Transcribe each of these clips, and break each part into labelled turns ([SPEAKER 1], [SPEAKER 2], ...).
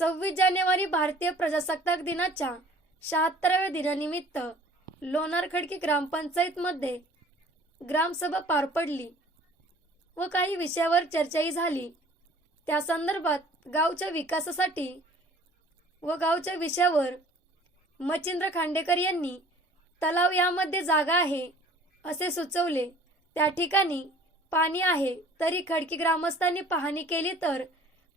[SPEAKER 1] सव्वीस जानेवारी भारतीय प्रजासत्ताक दिनाच्या शहात्तराव्या दिनानिमित्त लोणार खडकी ग्रामपंचायतमध्ये ग्रामसभा पार पडली व काही विषयावर चर्चाही झाली. त्या संदर्भात गावच्या विकासासाठी व गावच्या विषयावर मच्छिंद्र खांडेकर यांनी तलाव यामध्ये जागा आहे असे सुचवले. त्या ठिकाणी पाणी आहे तरी खडकी ग्रामस्थांनी पाहणी केली तर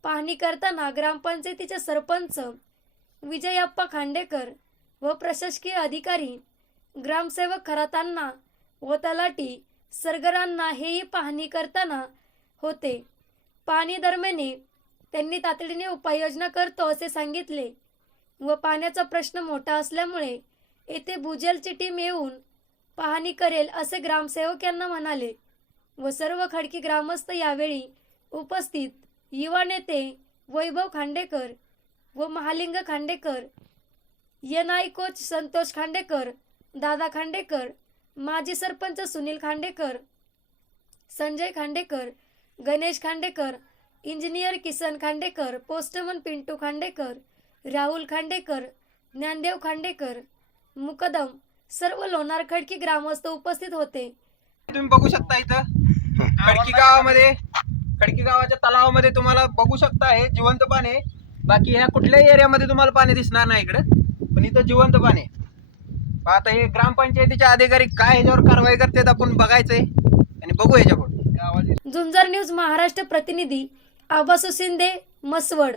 [SPEAKER 1] पाहणी करताना ग्रामपंचायतीचे सरपंच विजयप्पा खांडेकर व प्रशासकीय अधिकारी ग्रामसेवक खरातांना व तलाटी सरगरांना हेही पाहणी करताना होते. पाणी दरम्याने त्यांनी तातडीने उपाययोजना करतो असे सांगितले व पाण्याचा प्रश्न मोठा असल्यामुळे येथे भूजलची टीम येऊन पाहणी करेल असे ग्रामसेवक यांना म्हणाले व सर्व खडकी ग्रामस्थ यावेळी उपस्थित युवा नेते वैभव खांडेकर व Mahaling Khandekar N I coach Santosh Khandekar Dada Khandekar माजी सरपंच सुनील खांडेकर संजय खांडेकर गणेश खांडेकर इंजिनियर किसन खांडेकर पोस्टमन पिंटू खांडेकर राहुल खांडेकर ज्ञानदेव खांडेकर मुकदम सर्व लोणार खडकी ग्रामस्थ उपस्थित होते.
[SPEAKER 2] तुम्ही बघू शकता इथं. खडकी गावामध्ये खडकी गावाच्या तलावामध्ये तुम्हाला बघू शकता हे जिवंत पाणी आहे. बाकी ह्या कुठल्याही एरियामध्ये तुम्हाला पाणी दिसणार नाही इकडं पण इथं जिवंत पाणी आहे. आता हे ग्रामपंचायतीचे अधिकारी काय ह्याच्यावर कारवाई करतात आपण बघायचंय आणि बघू ह्याच्याकडून
[SPEAKER 1] झुंजार न्यूज महाराष्ट्र प्रतिनिधी आबासू शिंदे मसवड